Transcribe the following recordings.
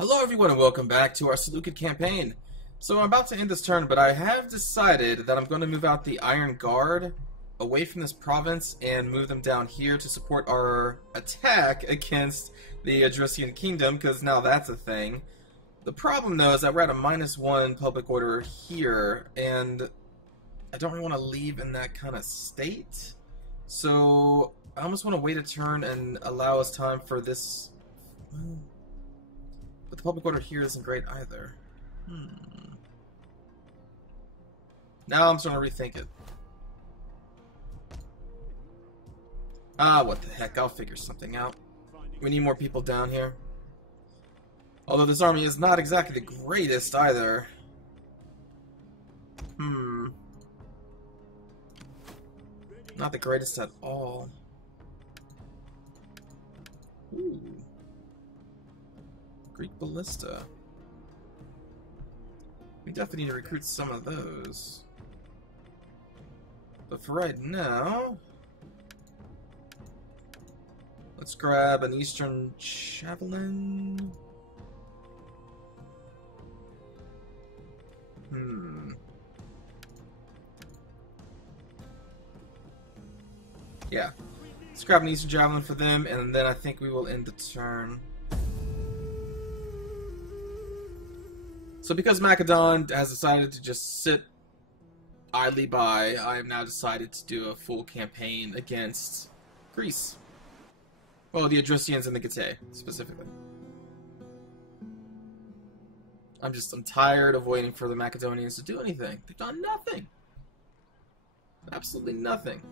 Hello everyone and welcome back to our Seleucid campaign. So I'm about to end this turn, but I have decided that I'm going to move out the Iron Guard away from this province and move them down here to support our attack against the Radious Kingdom, because now that's a thing. The problem though is that we're at a -1 public order here, and I don't really want to leave in that kind of state. So I almost want to wait a turn and allow us time for this. But the public order here isn't great either. Now I'm starting to rethink it. What the heck, I'll figure something out. We need more people down here. Although this army is not exactly the greatest either. Not the greatest at all. Ooh. Greek Ballista. We definitely need to recruit some of those. But for right now, let's grab an Eastern Javelin. Yeah. Let's grab an Eastern Javelin for them, and then I think we will end the turn. So because Macedon has decided to just sit idly by, I have now decided to do a full campaign against Greece. Well, the Odrysians and the Getae, specifically. I'm tired of waiting for the Macedonians to do anything. They've done nothing. Absolutely nothing.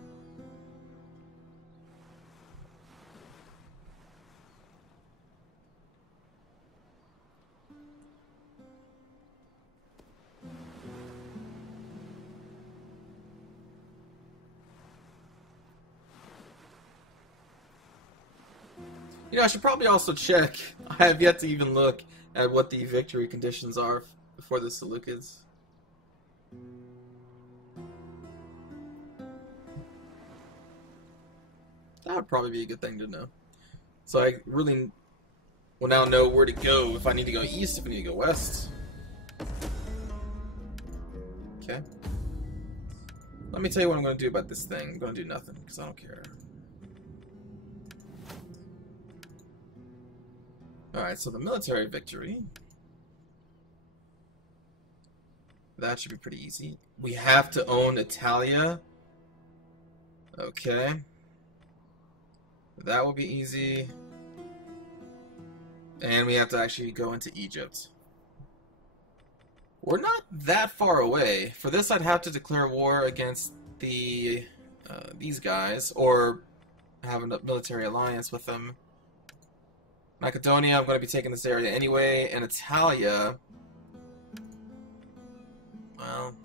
You know, I should probably also check. I have yet to even look at what the victory conditions are for the Seleucids. That would probably be a good thing to know. So I really will now know where to go, if I need to go east, if I need to go west. Okay. Let me tell you what I'm going to do about this thing. I'm going to do nothing, because I don't care. Alright, so the military victory. That should be pretty easy. We have to own Italia. Okay. That will be easy. And we have to actually go into Egypt. We're not that far away. For this, I'd have to declare war against the these guys, or have a military alliance with them. Macedonia, I'm going to be taking this area anyway, and Italia, well,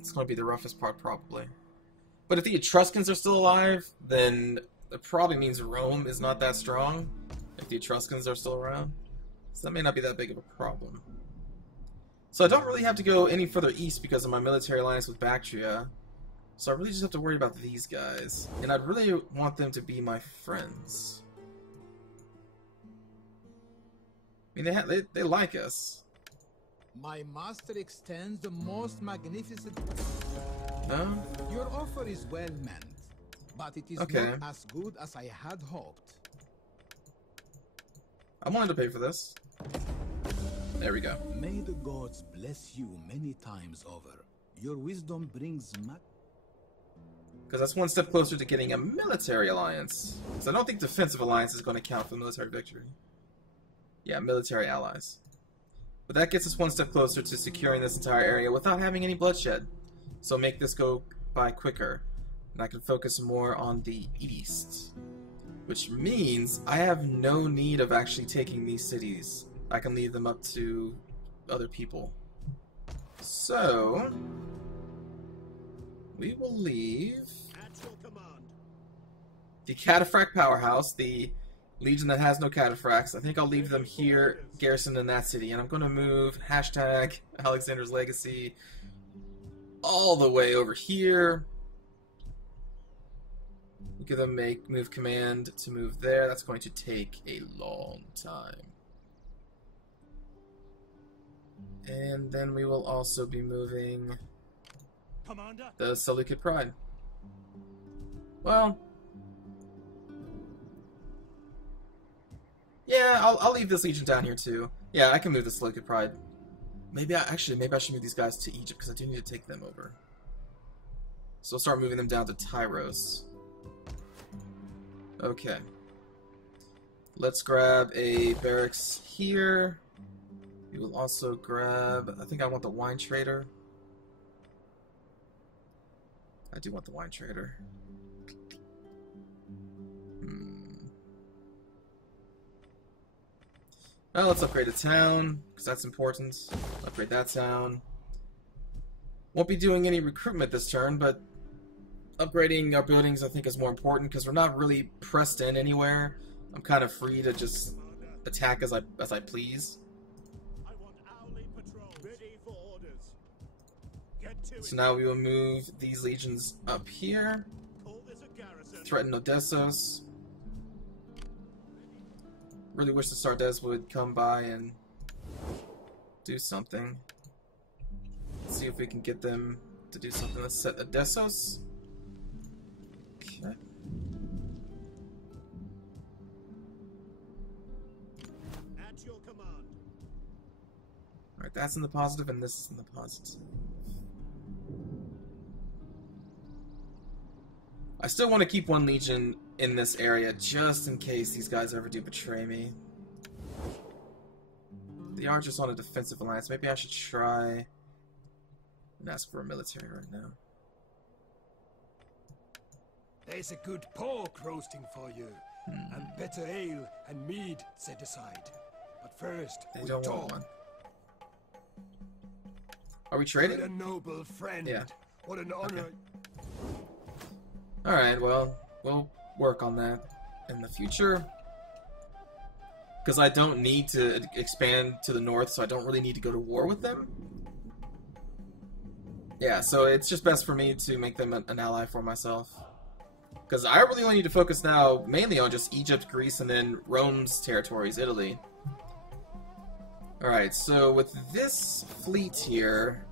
it's going to be the roughest part probably. But if the Etruscans are still alive, then it probably means Rome is not that strong, if the Etruscans are still around. So that may not be that big of a problem. So I don't really have to go any further east because of my military alliance with Bactria. So I really just have to worry about these guys. And I'd really want them to be my friends. I mean, they like us. My master extends the most magnificent. No? Your offer is well meant, but it is not as good as I had hoped. I'm willing to pay for this. There we go. May the gods bless you many times over. Your wisdom brings much. Because that's one step closer to getting a military alliance. Because I don't think defensive alliance is going to count for military victory. Yeah, military allies. But that gets us one step closer to securing this entire area without having any bloodshed. So make this go by quicker. And I can focus more on the east. Which means I have no need of actually taking these cities. I can leave them up to other people. So we will leave the Cataphract Powerhouse, the Legion that has no cataphracts. I think I'll leave them here, garrisoned in that city, and I'm going to move hashtag Alexander's Legacy all the way over here. We can then move command to move there. That's going to take a long time. And then we will also be moving Commander? the Seleucid Pride. Well, yeah, I'll leave this legion down here too. Yeah, I can move the Seleucid Pride. Maybe I should move these guys to Egypt because I do need to take them over. So I'll start moving them down to Tyros. Okay. Let's grab a barracks here. We will also grab, I think I want the wine trader. I do want the wine trader. Well, let's upgrade a town, because that's important. Upgrade that town. Won't be doing any recruitment this turn, but upgrading our buildings I think is more important, because we're not really pressed in anywhere. I'm kind of free to just attack as I please. I want hourly patrol. Ready for orders. Get to So it. now we will move these legions up here. Call this a garrison. Threaten Odessos. Really wish the Sardes would come by and do something. Let's see if we can get them to do something. Let's set Odessos. Okay. At your command. Alright, that's in the positive and this is in the positive. I still want to keep one legion in this area just in case these guys ever do betray me. They are just on a defensive alliance. Maybe I should try and ask for a military right now. There's a good pork roasting for you, and better ale and mead set aside. But first, They we don't talk. want one. Are we What trading? a noble friend. Yeah. What an honor. Alright, well, we'll work on that in the future. Because I don't need to expand to the north, so I don't really need to go to war with them. Yeah, so it's just best for me to make them an ally for myself. Because I really only need to focus now mainly on just Egypt, Greece, and then Rome's territories, Italy. Alright, so with this fleet here,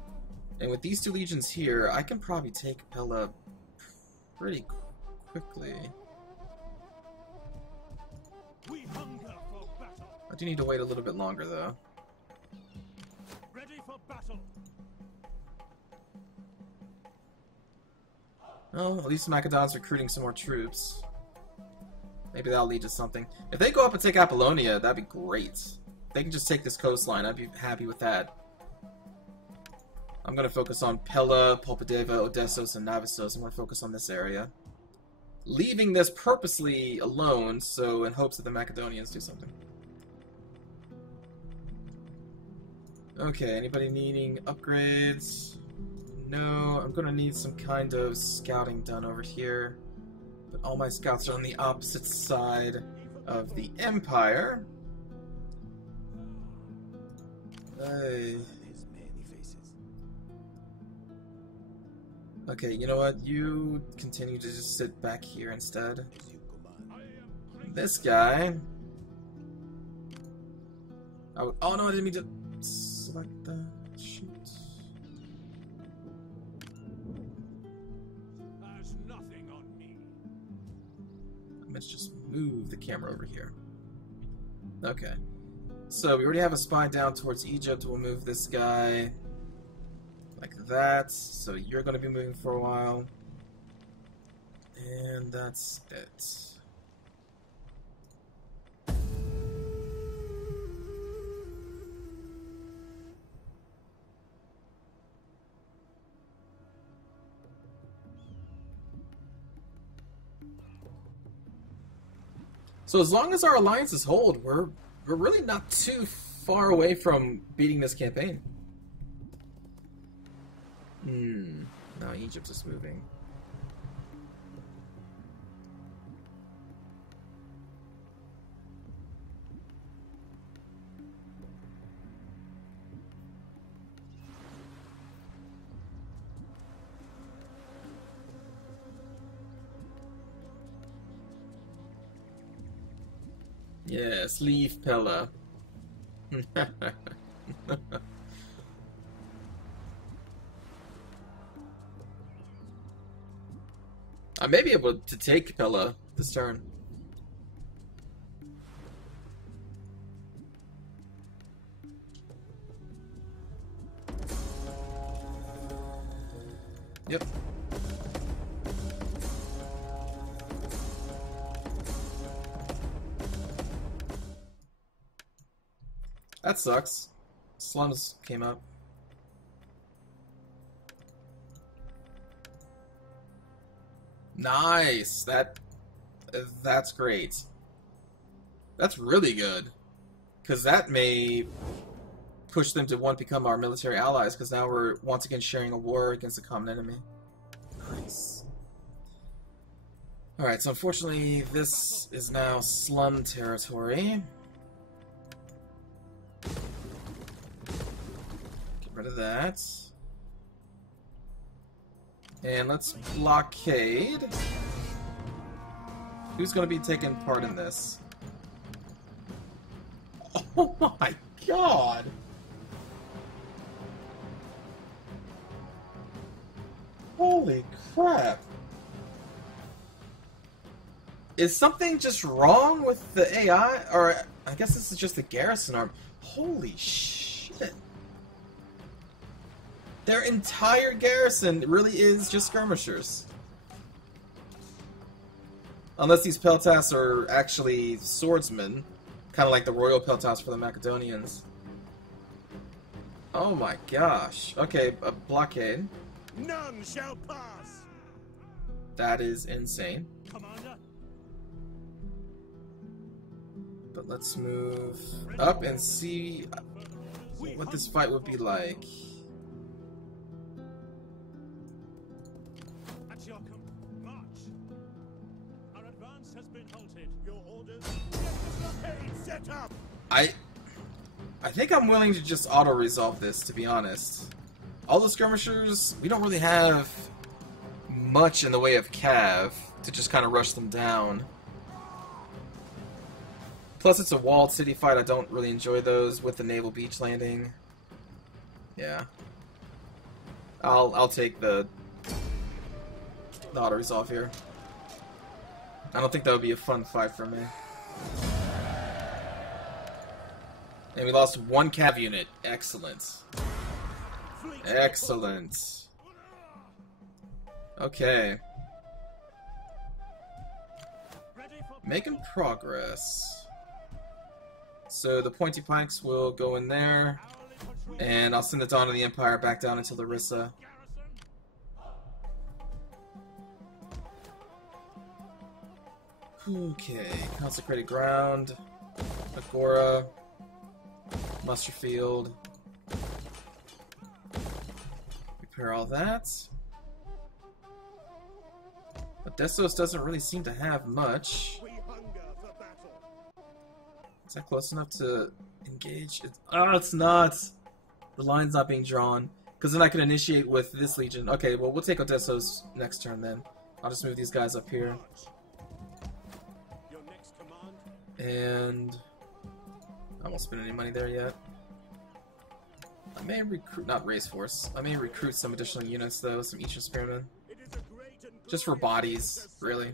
and with these two legions here, I can probably take Pella pretty quickly. We hunger for battle. I do need to wait a little bit longer, though. Ready for battle. Well, at least Macedon's recruiting some more troops. Maybe that'll lead to something. If they go up and take Apollonia, that'd be great. If they can just take this coastline, I'd be happy with that. I'm going to focus on Pella, Pulpadeva, Odessos, and Navisos. I'm going to focus on this area. Leaving this purposely alone, so in hopes that the Macedonians do something. Okay, anybody needing upgrades? No, I'm going to need some kind of scouting done over here. But all my scouts are on the opposite side of the Empire. Hey. Okay, you know what? You continue to just sit back here instead. This guy. Oh no, I didn't mean to select that. Shoot. There's nothing on me. Let's just move the camera over here. Okay. So we already have a spy down towards Egypt. We'll move this guy like that. So you're going to be moving for a while. And that's it. So as long as our alliances hold, we're really not too far away from beating this campaign. Now Egypt is moving. Yes, leave Pella. I may be able to take Pella this turn. Yep. That sucks. Slums came up. Nice. That's great. That's really good. Because that may push them to want to become our military allies, because now we're once again sharing a war against a common enemy. Nice. Alright, so unfortunately this is now slum territory. Get rid of that. And let's blockade. Who's going to be taking part in this? Oh my god! Holy crap! Is something just wrong with the AI? Or, I guess this is just the garrison arm. Holy shit. Their entire garrison really is just skirmishers. Unless these peltas are actually swordsmen. Kind of like the royal peltas for the Macedonians. Oh my gosh. Okay, a blockade. None shall pass. That is insane. Commander. But let's move up and see what this fight would be like. At your march. Our advance has been halted. Your orders. Set up. I think I'm willing to just auto-resolve this, to be honest. All the skirmishers, we don't really have much in the way of cav to just kind of rush them down. Plus, it's a walled city fight. I don't really enjoy those with the naval beach landing. Yeah, I'll take the auto-resolve here. I don't think that would be a fun fight for me. And we lost one cav unit. Excellent. Excellent. Okay. Making progress. So the pointy pikes will go in there. And I'll send the Dawn of the Empire back down into Larissa. Okay. Consecrated Ground. Agora. Muster Field. Repair all that. But Dessos doesn't really seem to have much. Is that close enough to engage? It's not! The line's not being drawn. Because then I can initiate with this legion. Okay, well, we'll take Odessos next turn then. I'll just move these guys up here. And I won't spend any money there yet. I may recruit, not race force. I may recruit some additional units though, some Eastern Spearmen. Just for bodies, really.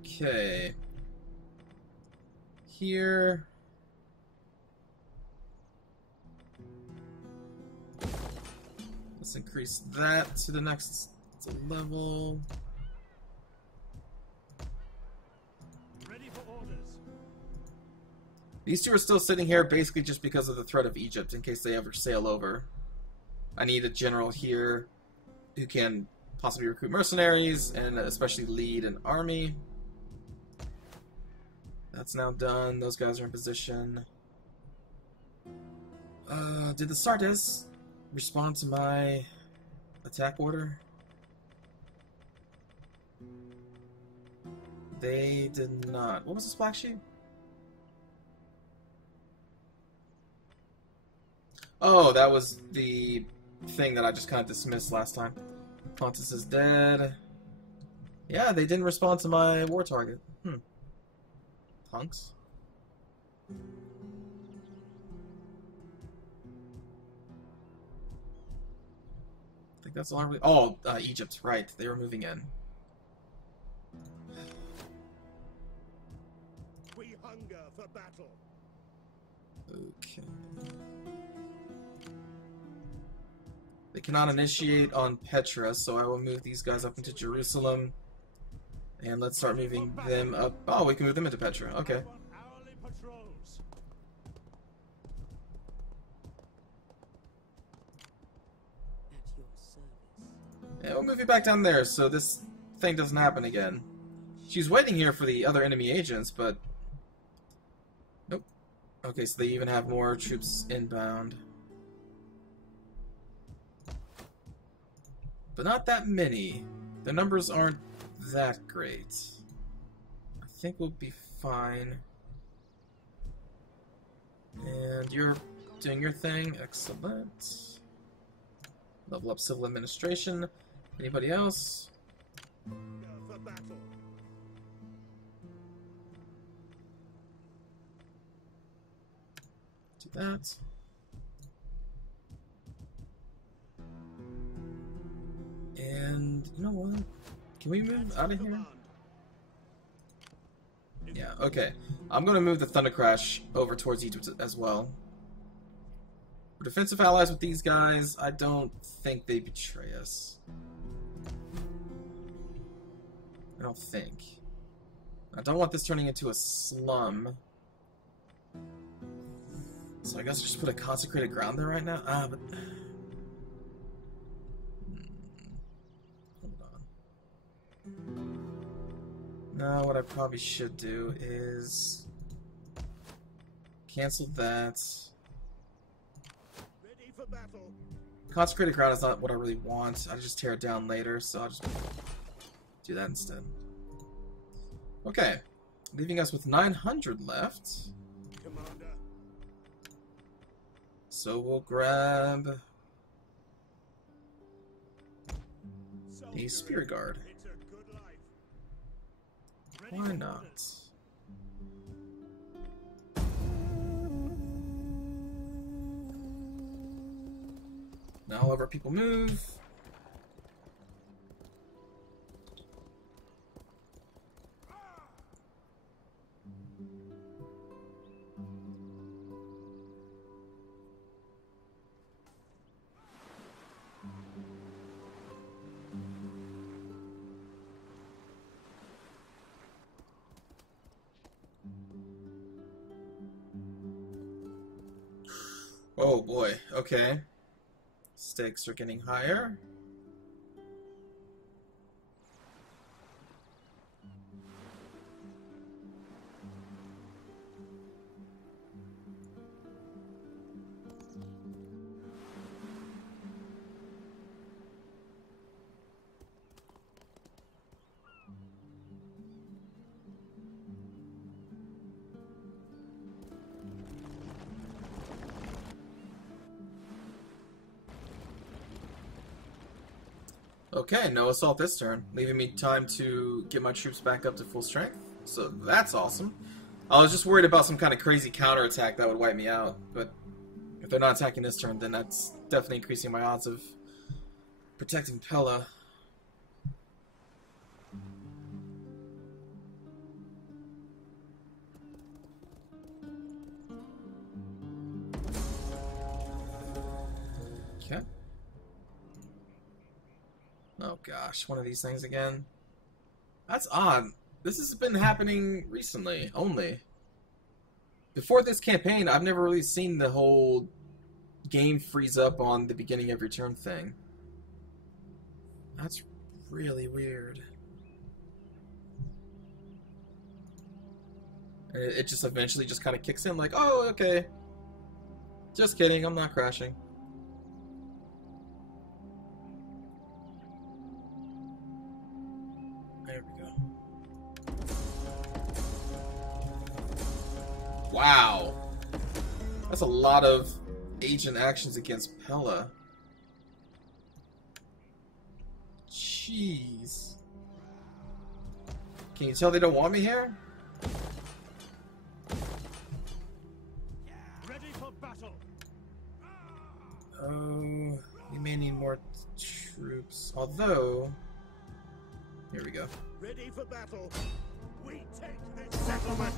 Okay. Here. Let's increase that to the next level. These two are still sitting here basically just because of the threat of Egypt in case they ever sail over. I need a general here who can possibly recruit mercenaries and especially lead an army. That's now done. Those guys are in position. Did the Sardes respond to my attack order? They did not. What was this black sheep? Oh, that was the thing that I just kind of dismissed last time. Pontus is dead. Yeah, they didn't respond to my war target. Punks. I think that's all. Oh, Egypt, right? They were moving in. We hunger for battle. Okay. They cannot initiate on Petra, so I will move these guys up into Jerusalem. And let's start moving them up. Oh, we can move them into Petra. Okay. Hourly patrols. At your service. Yeah, we'll move you back down there so this thing doesn't happen again. She's waiting here for the other enemy agents, but... Nope. Okay, so they even have more troops inbound. But not that many. The numbers aren't that great. I think we'll be fine. And you're doing your thing. Excellent. Level up civil administration. Anybody else? For battle. Do that. And you know what? Can we move out of here? Yeah, okay. I'm gonna move the Thunder Crash over towards Egypt as well. We're defensive allies with these guys. I don't think they betray us. I don't think. I don't want this turning into a slum. So I guess I'll just put a consecrated ground there right now. But... Hold on. No, what I probably should do is... cancel that. Ready for battle. Consecrated ground is not what I really want. I'll just tear it down later, so I'll just do that instead. Okay. Leaving us with 900 left. Commander. So we'll grab the Spear Guard. It's a good life. Ready Why for not? orders. Now all of our people move. Oh boy, okay. Stakes are getting higher. Okay, no assault this turn, leaving me time to get my troops back up to full strength. So that's awesome. I was just worried about some kind of crazy counterattack that would wipe me out, but if they're not attacking this turn, then that's definitely increasing my odds of protecting Pella. Okay. Oh gosh, one of these things again. That's odd. This has been happening recently, only. Before this campaign, I've never really seen the whole game freeze up on the beginning of your turn thing. That's really weird. And it just eventually just kind of kicks in like, oh, okay. Just kidding, I'm not crashing. There we go. Wow. That's a lot of agent actions against Pella. Jeez. Can you tell they don't want me here? Ready for battle. Oh, we may need more troops. troops. Although, here we go. Ready for battle. We take this settlement.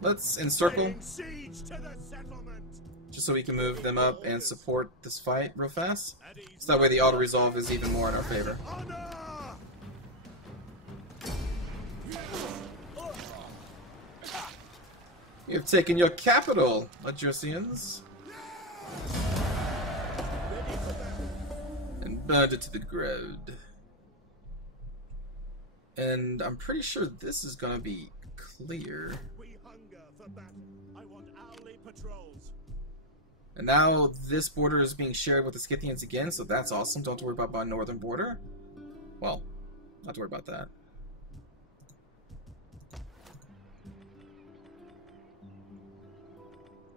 Let's encircle, Laying siege to the settlement. just so we can move them up and support this fight real fast. So that way the auto-resolve is even more in our favor. Honor! You have taken your capital, Adrusians, and burned it to the ground. And I'm pretty sure this is gonna be clear. We hunger for battle. I want hourly patrols. And now this border is being shared with the Scythians again, so that's awesome. Don't have to worry about my northern border. Well, not to worry about that.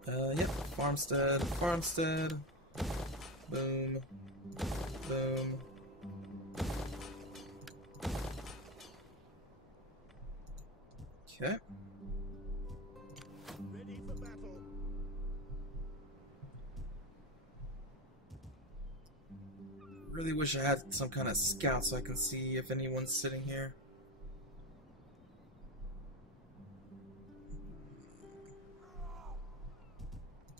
Yep, farmstead, farmstead. Boom. Boom. Okay. Ready for battle. Really wish I had some kind of scout so I can see if anyone's sitting here.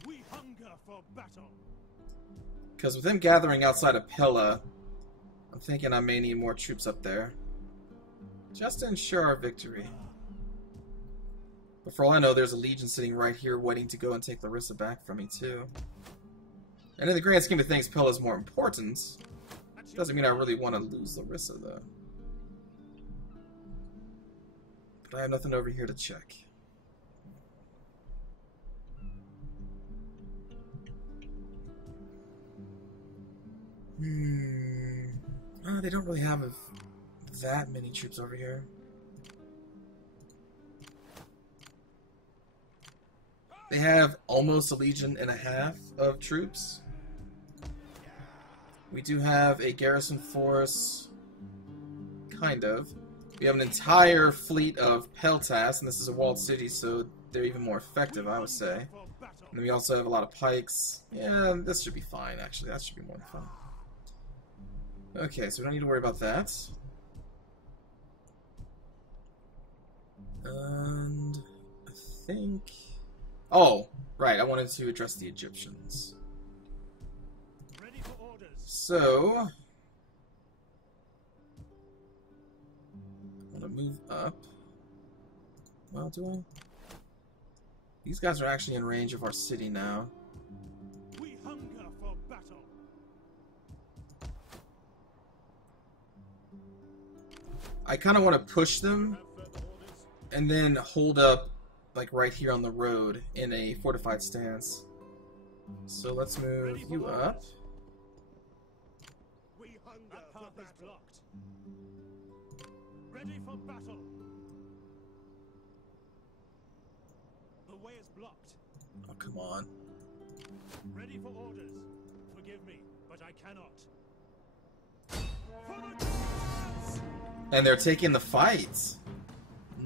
We hunger for battle. Because with him gathering outside of Pella, I'm thinking I may need more troops up there. Just to ensure our victory. But for all I know, there's a legion sitting right here waiting to go and take Larissa back from me too. And in the grand scheme of things, Pella's more important. Doesn't mean I really want to lose Larissa though. But I have nothing over here to check. Oh, they don't really have that many troops over here. They have almost a legion and a half of troops. We do have a garrison force, kind of. We have an entire fleet of peltas, and this is a walled city, so they're even more effective, I would say. And then we also have a lot of pikes. Yeah, this should be fine, actually. That should be more than fun. Okay, so we don't need to worry about that. And I think... Oh, right, I wanted to address the Egyptians. Ready for orders. So... I want to move up. Well, do I? These guys are actually in range of our city now. We hunger for battle. I kind of want to push them Have further orders. and then hold up like right here on the road in a fortified stance. So let's move you up. We hunger for battle. Blocked. Ready for battle. The way is blocked. Oh, come on. Ready for orders. Forgive me, but I cannot. For the cause! And they're taking the fight.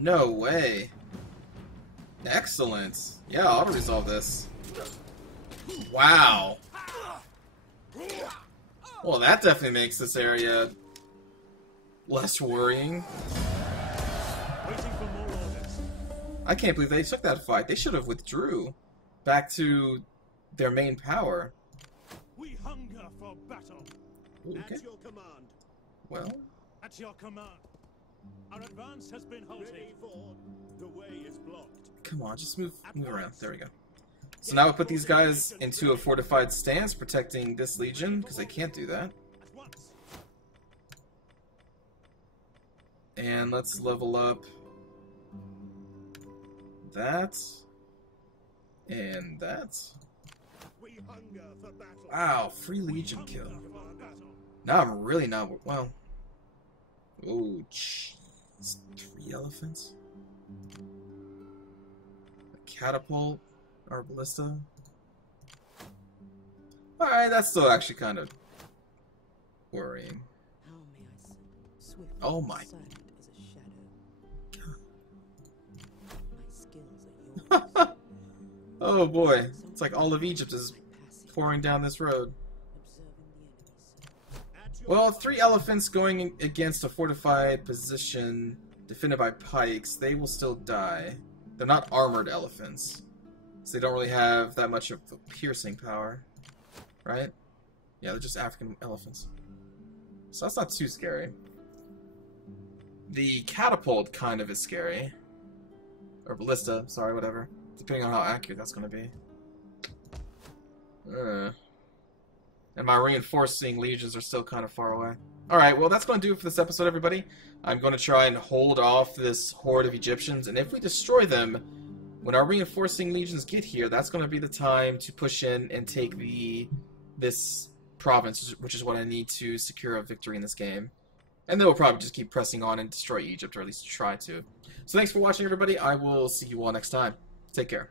No way. Excellent. Yeah, I'll resolve this. Wow. Well, that definitely makes this area less worrying. Waiting for more orders. I can't believe they took that fight. They should have withdrew back to their main power. We hunger for battle. Okay. At your command. Well, At your command. Our advance has been halted. Ready for the way is blocked. come on, just move around. There we go. So now we put these guys into a fortified stance, protecting this legion, because they can't do that. At once. And let's level up that and that. We hunger for battle. Wow, free legion kill. Hunger for battle. Now I'm really not well. Oh, jeez. 3 elephants. A catapult or ballista. Alright, that's still actually kind of worrying. How may I say? Swift Oh my. silent as a shadow. My skills are yours. Oh boy, it's like all of Egypt is My passage, pouring down this road. observing Well, 3 elephants going against a fortified position defended by pikes, they will still die. They're not armored elephants, so they don't really have that much of a piercing power, right? Yeah, they're just African elephants. So that's not too scary. The catapult kind of is scary. Or ballista, sorry, whatever. Depending on how accurate that's going to be. And my reinforcing legions are still kind of far away. Alright, well that's going to do it for this episode, everybody. I'm going to try and hold off this horde of Egyptians, and if we destroy them, when our reinforcing legions get here, that's going to be the time to push in and take this province, which is what I need to secure a victory in this game. And then we'll probably just keep pressing on and destroy Egypt, or at least try to. So thanks for watching, everybody. I will see you all next time. Take care.